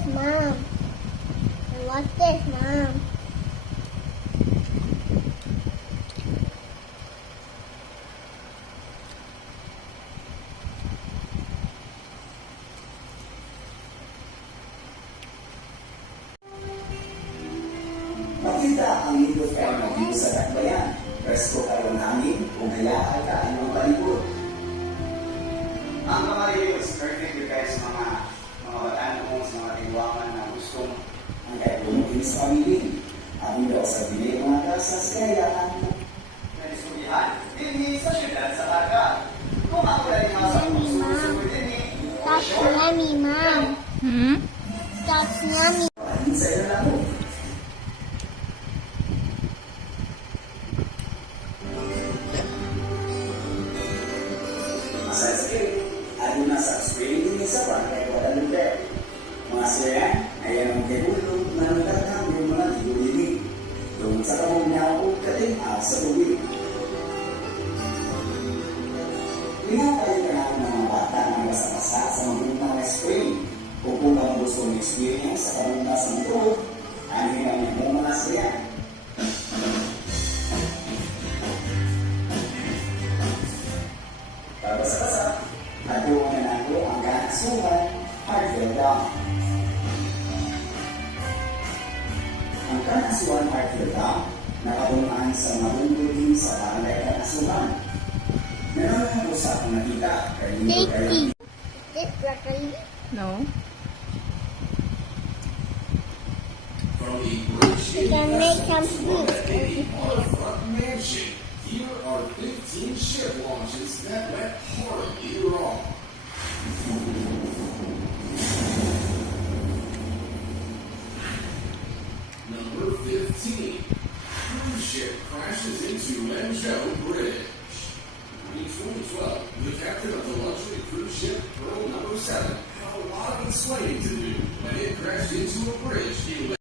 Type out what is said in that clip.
this, Mom? And what's this, Mom? Makita ang lindot kayo ng view sa Tacbayan. Presko kayo ng hangin kung hayaan ka ang mga palibot. Ang Camarines, perfect yung guys mga bataan sa mga tiwakan na gustong ang kahit bumukin sa pamilya. Ang daw sa bilay mga kasa sa kayaan mo. Nalisubihan, hindi sa syudad sa Targa. Kung ako lang yung mga sa puso din That's yummy, Mom. That's yummy. Sa iyo lang mo. Masaya sa kayo, ano na sa spring din sa barangay Guadalupe. Mga siyan, ayan ang kebulong na nagkakang yung mga tigulinig. Doon sa kamong niya ako kating sa tubig. Pinapay ka na ng mga bata na basa-basa sa magulong na spring. Kung kung gusto ng experience sa kamong sa mundo, ano yung mga mga siyan. Basa-basa, natuwa na nato ang Kanasuhan Hartfield Dam. Ang Kanasuhan Hartfield Dam nakatunaan sa mabundugin sa barangay Kanasuhan. Meron ang usap ang nakita kay Lindo kayo. Is this broccoli? No. We can make some fruit. Mansion. Here are 15 ship launches that went horribly wrong. Number 15. Cruise ship crashes into Lanzhou Bridge. In 2012, the captain